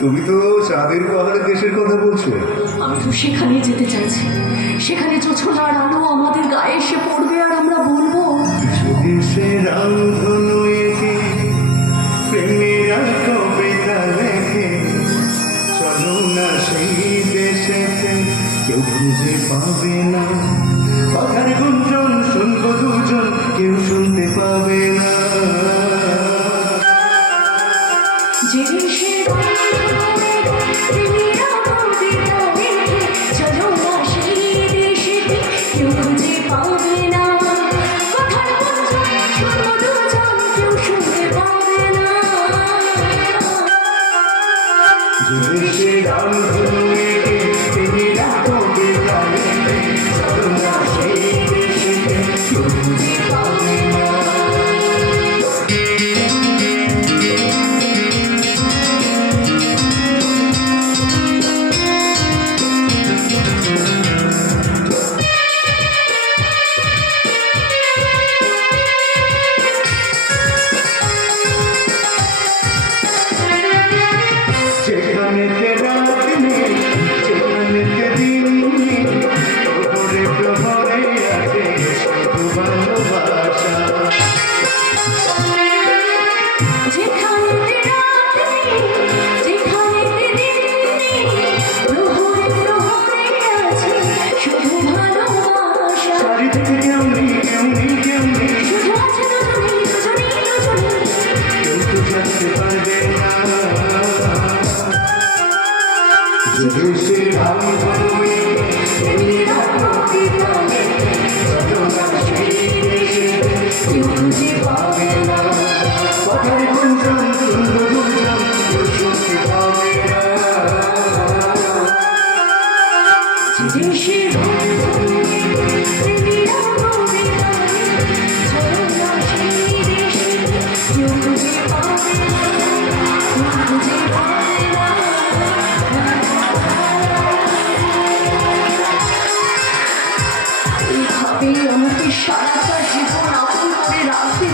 তুমি তো চাঁদের পাহাড়ের দেশের কথা বলছো। আমি তো সেখানে যেতে চাইছি। সেখানে চোছলার আলো আমাদের গায়ে এসে পড়বে আর আমরা বলব। দেশের রামধনু একে প্রেমেরা কবিতা লেখে চলো না সেই দেশেতে কেউ খুঁজে পাবে না। পাখার গুঞ্জন শুনব দুজন কেউ যে দেশে প্রেমীরা কবিতা যে দেশে এই অনুষ্ঠিত সারাটা জীবন আপন করে রাখতে